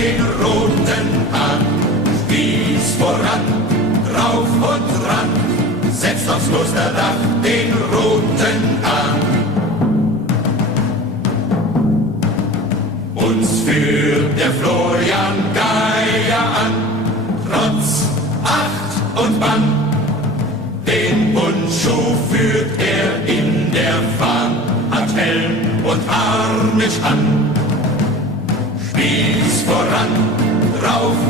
den roten an. Spieß voran, drauf und ran, setzt aufs Klosterdach den roten an. Uns führt der Florian Geier an, trotz Acht und Bann. Den Bundschuh führt er in der Fahn, hat Helm und Harnisch an. Spieß voran, rauf